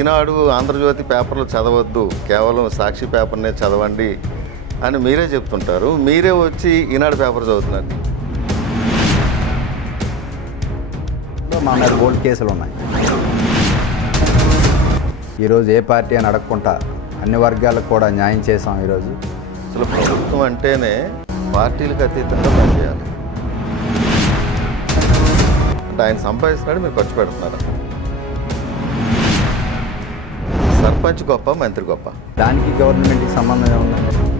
ఈనాడు ఆంధ్రజ్యోతి పేపర్లు చదవద్దు, కేవలం సాక్షి పేపర్నే చదవండి అని మీరే చెప్తుంటారు. మీరే వచ్చి ఈనాడు పేపర్ చదువుతున్నారు. మా మీద బోల్డ్ కేసులు ఉన్నాయి. ఈరోజు ఏ పార్టీ అని అడగకుండా అన్ని వర్గాలకు కూడా న్యాయం చేసాం. ఈరోజు అసలు ప్రభుత్వం అంటేనే పార్టీలకు అతీతంగా పనిచేయాలి. అంటే ఆయన సంపాదిస్తున్నాడు, మీరు ఖర్చు పెడుతున్నారు. సర్పంచ్ గొప్ప, మంత్రి గొప్ప? దానికి గవర్నమెంట్కి సంబంధం ఏముందండి?